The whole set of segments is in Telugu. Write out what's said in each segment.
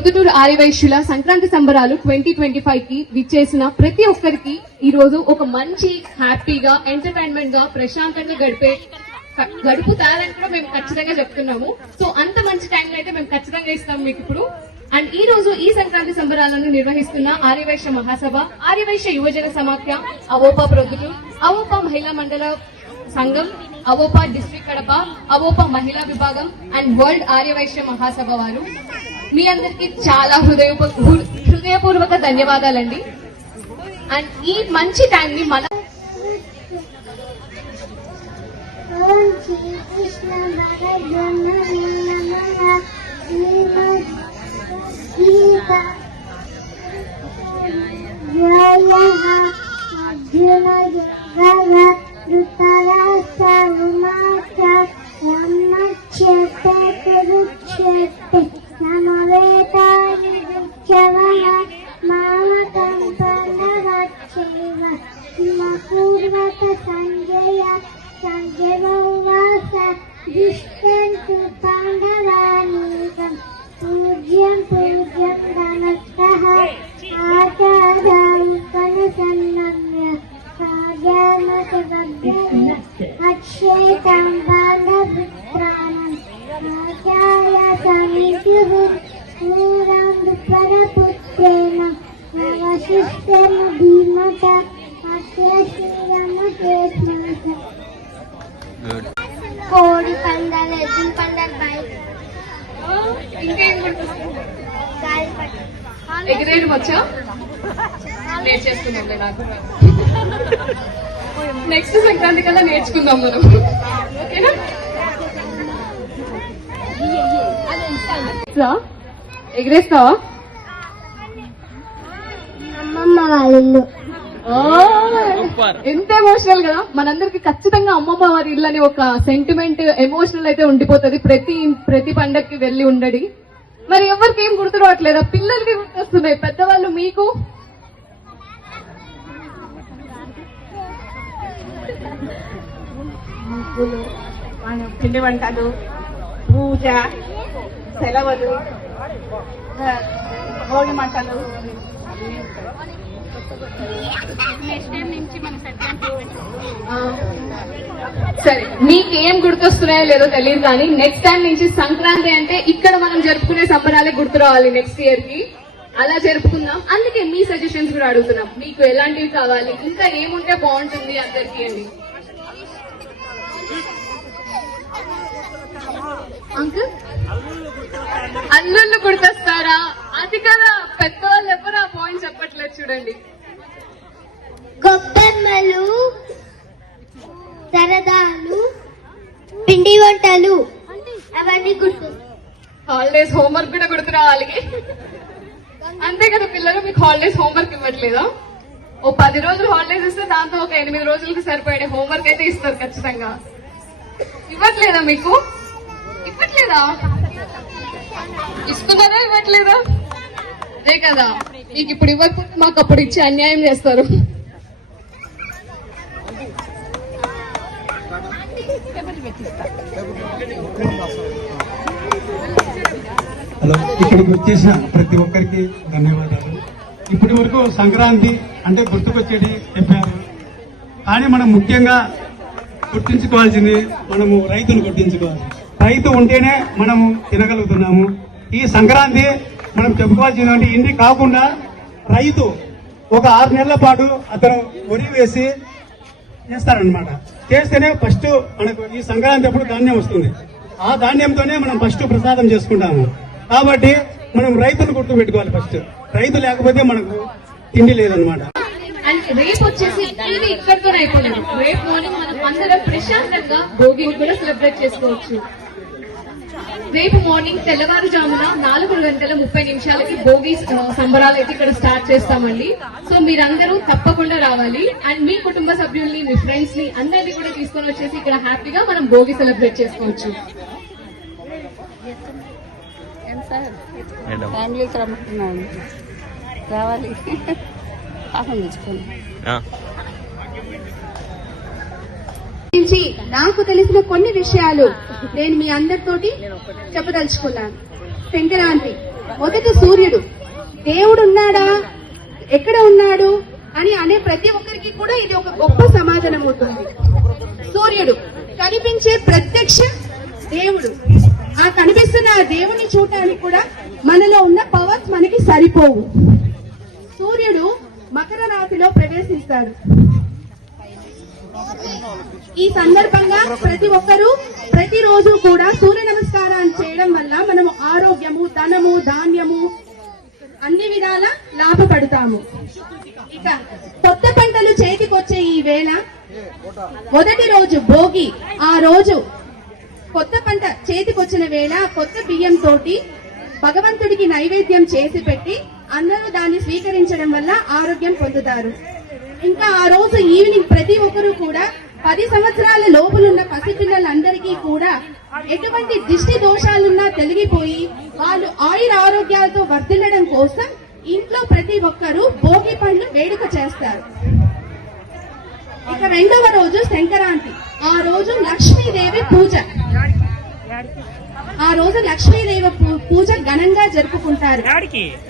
ప్రొద్దుటూరు ఆర్యవైశ్యుల సంక్రాంతి సంబరాలు ట్వంటీ ట్వంటీ ఫైవ్కి విచ్చేసిన ప్రతి ఒక్కరికి ఈ రోజు ఒక మంచి హ్యాపీగా ఎంటర్టైన్మెంట్గా ప్రశాంతంగా గడిపే గడుపుతారని కూడా మేము ఖచ్చితంగా చెప్తున్నాము. సో అంత మంచి టైంలో అయితే మేము ఖచ్చితంగా ఇస్తాం మీకు ఇప్పుడు. అండ్ ఈ రోజు ఈ సంక్రాంతి సంబరాలను నిర్వహిస్తున్న ఆర్యవైశ్య మహాసభ ఆర్యవైశ్య యువజన సమాఖ్య అవోపా ప్రొద్దుటూరు అవోపా మహిళా మండల సంఘం అవోపా డిస్ట్రిక్ట్ కడప అవోపా మహిళా విభాగం అండ్ వరల్డ్ ఆర్యవైశ్య మహాసభ వారు మీ అందరికి చాలా హృదయ హృదయపూర్వక ధన్యవాదాలండి అండ్ ఈ మంచి టైం మన ఓం శ్రీకృష్ణ పరబ్రహ్మ धृतराष्ट्र हनुमाचार रामक्षेत्र कुरुक्षेत्र కోడి పందాలు ఎద్దుల పందాలు బైక్ ఎగిరేయడం వచ్చా? నేర్చేసుకున్నాంలే నాకు. నెక్స్ట్ సంక్రాంతి కల్లా నేర్చుకుందాం మనం. ఓకేనా. ఎగిరేస్తావా అమ్మమ్మ వాళ్ళ ఇల్లు ఓ, ఎంత ఎమోషనల్ కదా. మనందరికి ఖచ్చితంగా అమ్మమ్మ వారి ఇల్లు అని ఒక సెంటిమెంట్ ఎమోషనల్ అయితే ఉండిపోతుంది. ప్రతి ప్రతి పండక్కి వెళ్ళి ఉండడి. మరి ఎవరికి ఏం గుర్తు రావట్లేదా పిల్లలకి గుర్తొస్తున్నాయి. పెద్దవాళ్ళు మీకు? పిండి వంటలు పూజ సెలవులు భోగి మంటలు సరే మీకు ఏం గుర్తొస్తున్నాయో లేదో తెలియదు కానీ నెక్స్ట్ టైం నుంచి సంక్రాంతి అంటే ఇక్కడ మనం జరుపుకునే సంబరాలే గుర్తు రావాలి నెక్స్ట్ ఇయర్కి. అలా జరుపుకుందాం. అందుకే మీ సజెషన్స్ కూడా అడుగుతున్నాం. మీకు ఎలాంటివి కావాలి? ఇంకా ఏముంటే బాగుంటుంది అందరికి అండి. అంకుల్? అల్లుళ్ళు గుర్తొస్తారా? అది కదా పెద్దవాళ్ళు ఎవరు ఆ పాయింట్ చెప్పట్లేదు చూడండి. గొబ్బెమ్మలు సరదాలు పిండి వంటలు. అవన్నీ గుర్తు. హాలిడేస్ హోంవర్క్ కూడా గుర్తు రావాలి. అంతే కదా పిల్లలు మీకు హాలిడేస్ హోంవర్క్ ఇవ్వట్లేదా. ఓ పది రోజులు హాలిడేస్ ఇస్తే దాంతో ఒక ఎనిమిది రోజులకు సరిపోయే హోంవర్క్ అయితే ఇస్తారు ఖచ్చితంగా. ఇవ్వట్లేదా మీకు? ఇవ్వట్లేదా? ఇస్తున్నారా ఇవ్వట్లేదా? అదే కదా. మీకు ఇప్పుడు ఇవ్వకపోతే మాకు అప్పుడు ఇచ్చి అన్యాయం చేస్తారు. హలో. ఇక్కడికి వచ్చేసిన ప్రతి ఒక్కరికి ధన్యవాదాలు. ఇప్పటి వరకు సంక్రాంతి అంటే గుర్తుకొచ్చేది చెప్పారు. కానీ మనం ముఖ్యంగా గుర్తించుకోవాల్సింది మనము రైతును గుర్తించుకోవాలి. రైతు ఉంటేనే మనము తినగలుగుతున్నాము. ఈ సంక్రాంతి మనం చెప్పుకోవాల్సింది అంటే ఇంటి కాకుండా రైతు ఒక ఆరు నెలల పాటు అతను వరి వేసి చేస్తారనమాట చేస్తేనే ఫస్ట్ మనకు ఈ సంక్రాంతి అప్పుడు ధాన్యం వస్తుంది. ఆ ధాన్యంతోనే మనం ఫస్ట్ ప్రసాదం చేసుకుంటాము. కాబట్టి మనం రైతులు గుర్తు పెట్టుకోవాలి ఫస్ట్. రైతు లేకపోతే మనకు తిండి లేదనమాట అండ్ రేపు వచ్చేసి ఇది ఇక్కడితో అయిపోలేదు రేపు మార్నింగ్ మనం అందరం ప్రశాంతంగా భోగిని కూడా సెలబ్రేట్ చేసుకోవచ్చు. రేపు మార్నింగ్ తెల్లవారుజామున నాలుగు గంటల ముప్పై నిమిషాలకి భోగి సంబరాలు అయితే ఇక్కడ స్టార్ట్ చేస్తామండి. సో మీరందరూ తప్పకుండా రావాలి. అండ్ మీ కుటుంబ సభ్యుల్ని మీ ఫ్రెండ్స్ని అందరినీ కూడా తీసుకొని వచ్చేసి ఇక్కడ హ్యాపీగా మనం భోగి సెలబ్రేట్ చేసుకోవచ్చు. ఫ్యామిలీకి రమ్మంటున్నాను. రావాలి. పాపం తెచ్చుకోండి గురించి నాకు తెలిసిన కొన్ని విషయాలు నేను మీ అందరితోటి చెప్పదలుచుకున్నాను. సంక్రాంతి మొదటి సూర్యుడు దేవుడు ఉన్నాడా? ఎక్కడ ఉన్నాడు? అని అనే ప్రతి ఒక్కరికి కూడా ఇది ఒక గొప్ప సమాధానం అవుతుంది. సూర్యుడు కనిపించే ప్రత్యక్ష దేవుడు. ఆ కనిపిస్తున్న ఆ దేవుని చూడటానికి కూడా మనలో ఉన్న పవర్స్ మనకి సరిపోవు. సూర్యుడు మకర రాశిలో ప్రవేశిస్తాడు. ఈ సందర్భంగా ప్రతి ఒక్కరూ ప్రతిరోజు కూడా సూర్య నమస్కారాలు చేయడం వల్ల మనము ఆరోగ్యము ధనము ధాన్యము అన్ని విధాల లాభపడతాము. ఇక కొత్త పంటలు చేతికొచ్చే ఈ వేళ మొదటి రోజు భోగి ఆ రోజు కొత్త పంట చేతికొచ్చిన వేళ కొత్త బియ్యం తోటి భగవంతుడికి నైవేద్యం చేసి పెట్టి అందరూ దాన్ని స్వీకరించడం వల్ల ఆరోగ్యం పొందుతారు. ఇంకా ఆ రోజు ఈవినింగ్ ప్రతి ఒక్కరూ కూడా పది సంవత్సరాల లోపులున్న పసిపిల్లలందరికీ కూడా ఎటువంటి దిష్టి దోషాలున్నా తొలగిపోయి వాళ్ళు ఆయుర ఆరోగ్యాలతో వర్ధిల్లడం కోసం ఇంట్లో ప్రతి ఒక్కరూ భోగి పండ్లు వేడుక చేస్తారు. ఇక రెండవ రోజు సంక్రాంతి. ఆ రోజు లక్ష్మీదేవి పూజ. ఆ రోజు లక్ష్మీదేవి పూజ ఘనంగా జరుపుకుంటారు.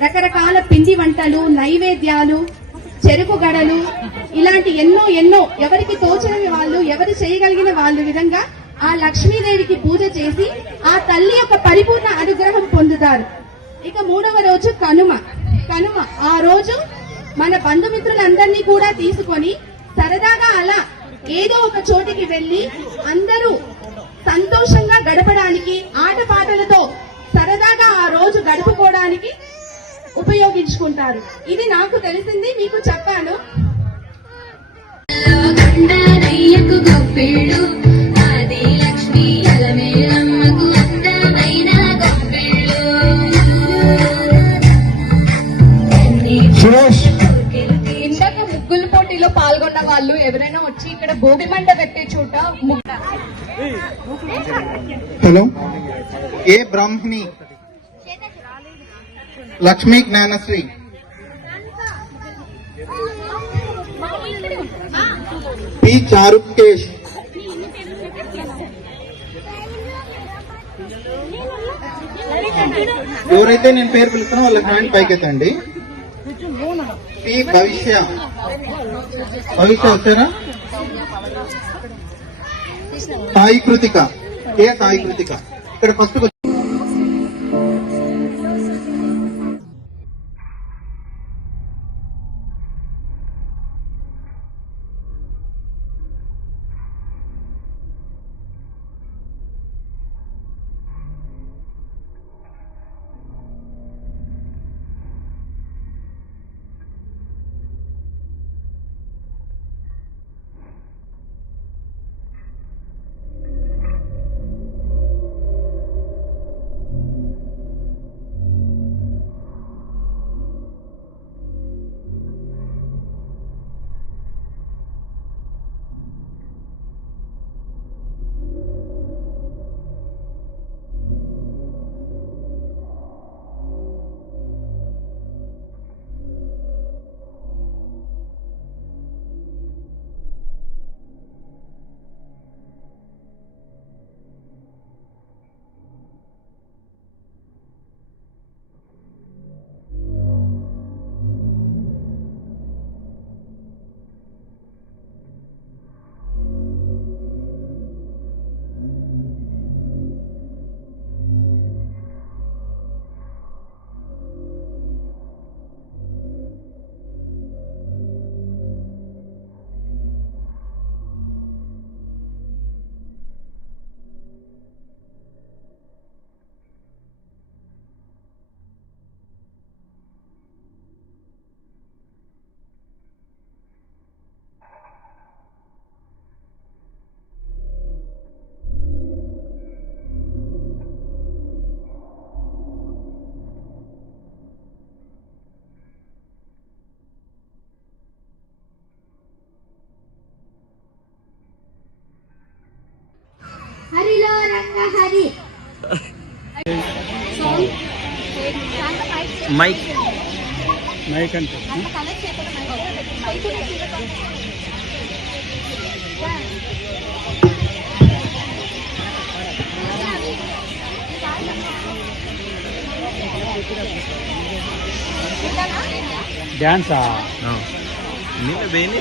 రకరకాల పిండి వంటలు నైవేద్యాలు చెరుకు గడలు ఇలాంటి ఎన్నో ఎన్నో ఎవరికి తోచని వాళ్ళు ఎవరు చేయగలిగిన వాళ్ళు విధంగా ఆ లక్ష్మీదేవికి పూజ చేసి ఆ తల్లి యొక్క పరిపూర్ణ అనుగ్రహం పొందుతారు. ఇక మూడవ రోజు కనుమ. కనుమ ఆ రోజు మన బంధుమిత్రులందరినీ కూడా తీసుకొని సరదాగా అలా ఏదో ఒక చోటికి వెళ్ళి అందరూ సంతోషంగా గడపడానికి ఆటపాటలతో సరదాగా ఆ రోజు గడుపుకోవడానికి ఉపయోగించుకుంటారు. ఇది నాకు తెలిసింది మీకు చెప్పాను. గొప్పిళ్ళు పాల్గొన్న వాళ్ళు ఎవరైనా వచ్చి ఇక్కడ భోగి మంట పెట్టే చోట హలో. ఏ బ్రాహ్మణి? లక్ష్మీ జ్ఞానశ్రీ. పి. చారుకేష్ ఎవరైతే నేను పేరు పిలుస్తానో వాళ్ళ హ్యాండ్ పైకెత్తండి. పి భవిష్య భవిష్య వచ్చారా సాయి కృతిక. ఏ సాయి కృతిక? ఇక్కడ ఫస్ట్ హరి. మైక్ మైక్ అంటే. డ్యాన్సా నీవే బేని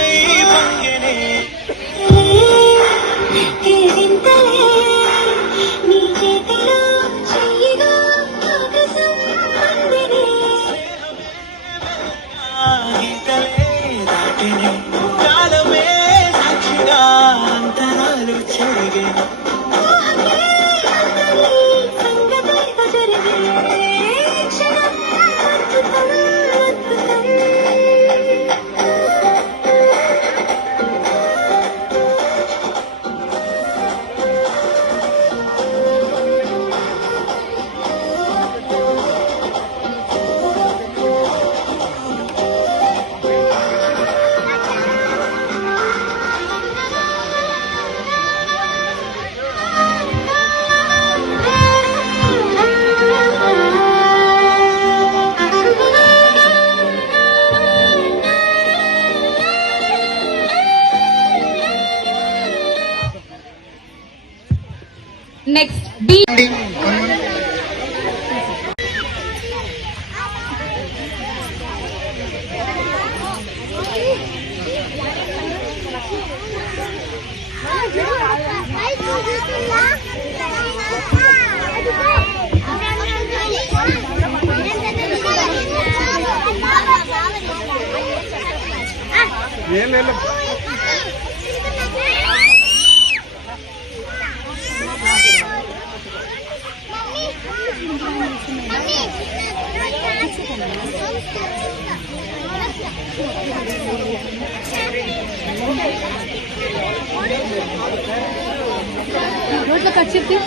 వచ్చింది?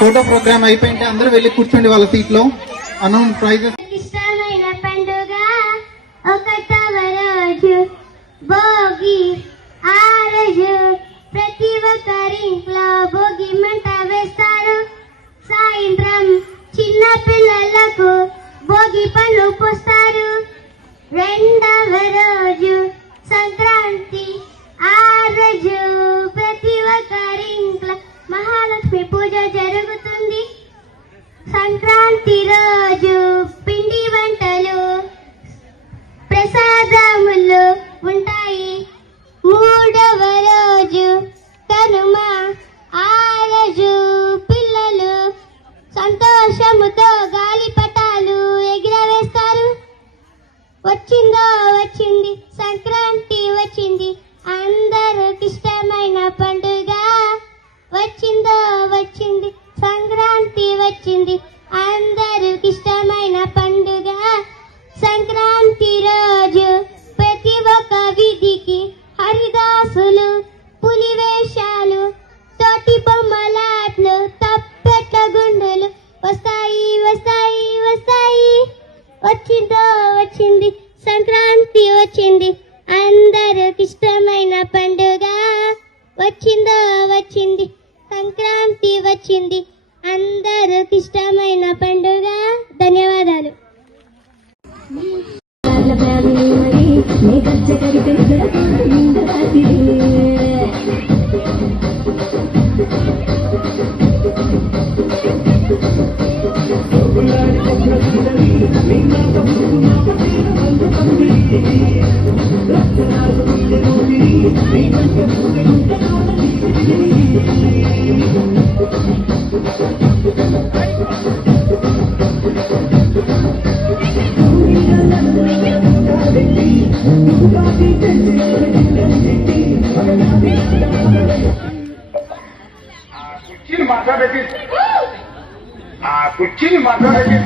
ఫోటో ప్రోగ్రామ్ అయిపోయింటే అందరూ వెళ్ళి కూర్చోండి వాళ్ళ సీట్లో. అనౌన్ ప్రైజెస్ supuesto কুচির মাথা রেখে কুচির মাথা রেখে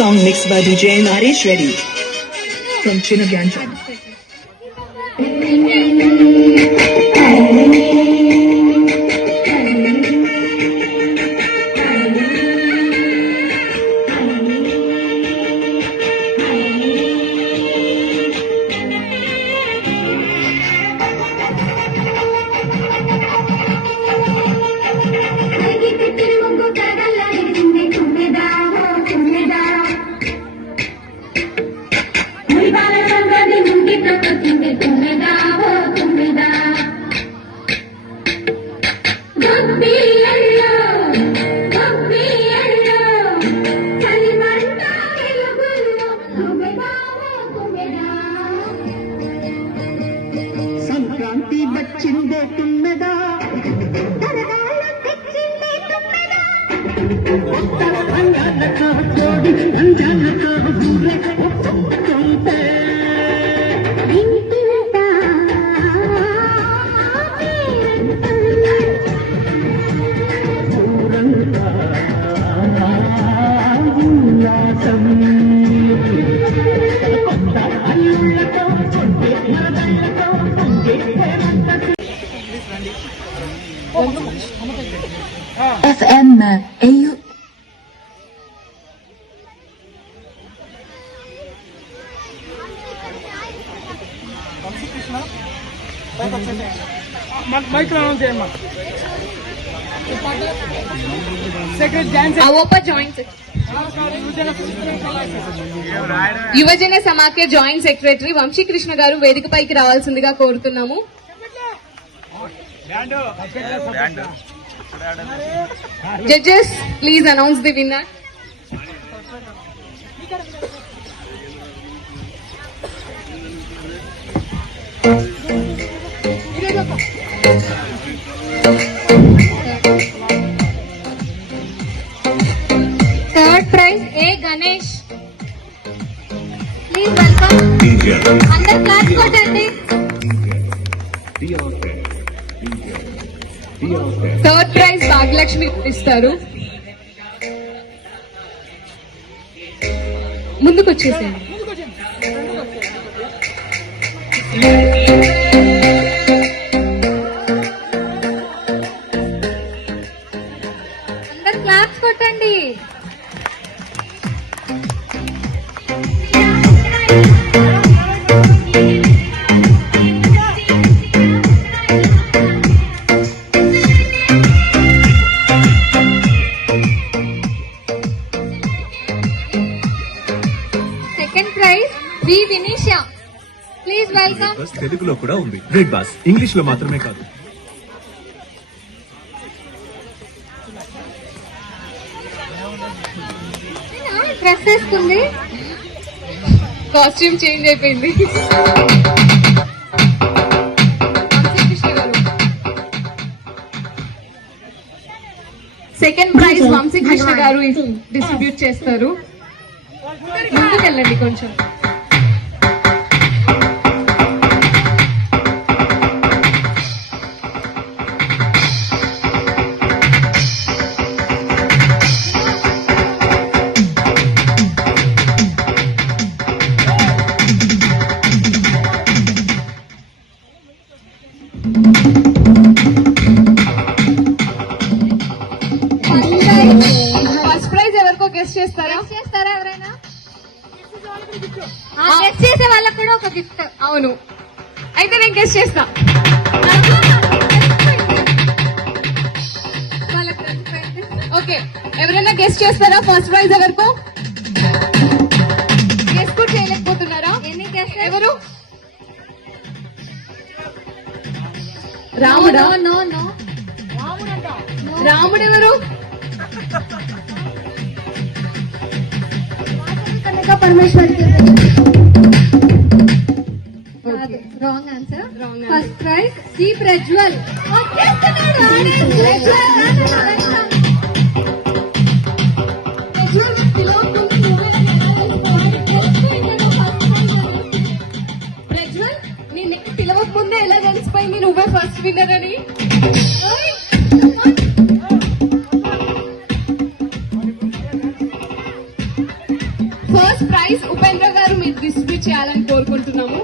song mixed by DJ Naresh Reddy from Chinagantam. ఆ జాయింట్ యువజన సమాఖ్య జాయింట్ సెక్రటరీ వంశీకృష్ణ గారు వేదికపైకి రావాల్సిందిగా కోరుతున్నాము. Judges please announce the winner third prize A Ganesh please welcome అందరు క్లాస్ కొట్టండి థర్డ్ ప్రైజ్ భాగ్యలక్ష్మి ఇస్తారు. ముందుకు వచ్చేసేయండి. అందరు క్లాప్స్ కొట్టండి రెడ్ బాస్ ఇంగ్లీష్లో మాత్రమే కాదు. డ్రెస్ వేసుకుంది కాస్ట్యూమ్ చేంజ్ అయిపోయింది. Second prize Vamsikrishna garu distribute చేస్తారు. ముందుకు వెళ్ళండి కొంచెం. కూడా ఒక గిఫ్ట్. అవును. అయితే నేను గెస్ట్ చేస్తా. ఓకే. ఎవరైనా గెస్ట్ చేస్తారా? ఫస్ట్ ప్రైజ్ ఎవరికో? గెస్ట్ కూడా చేయలేకపోతున్నారా? ఎన్ని గెస్ట్ ఎవరు? రాముడా? నో నో రాముడు ఎవరు? Wrong answer first prize C Prajwal Prajwal నేను పిలవక ముందే ఎలా తెలిసిపోయింది నువ్వే ఫస్ట్ విన్నర్ అని! ఫస్ట్ ప్రైజ్ ఉపేంద్ర గారు మీరు డిస్ట్రిబ్యూట్ చేయాలని కోరుకుంటున్నాము.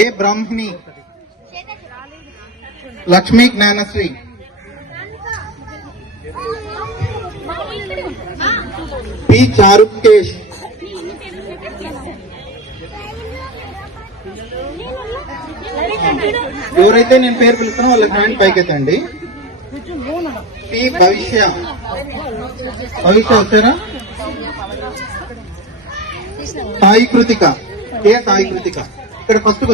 ఏ బ్రాహ్మణి? లక్ష్మీ జ్ఞానశ్రీ. పి చారుకేష్ ఎవరైతే నేను పేరు పిలుస్తానో వాళ్ళ హ్యాండ్ పైకెత్తండి. పి భవిష్య. భవిష్య వచ్చారా సాయి కృతిక. ఏ సాయి కృతిక? ఇక్కడ ఫస్ట్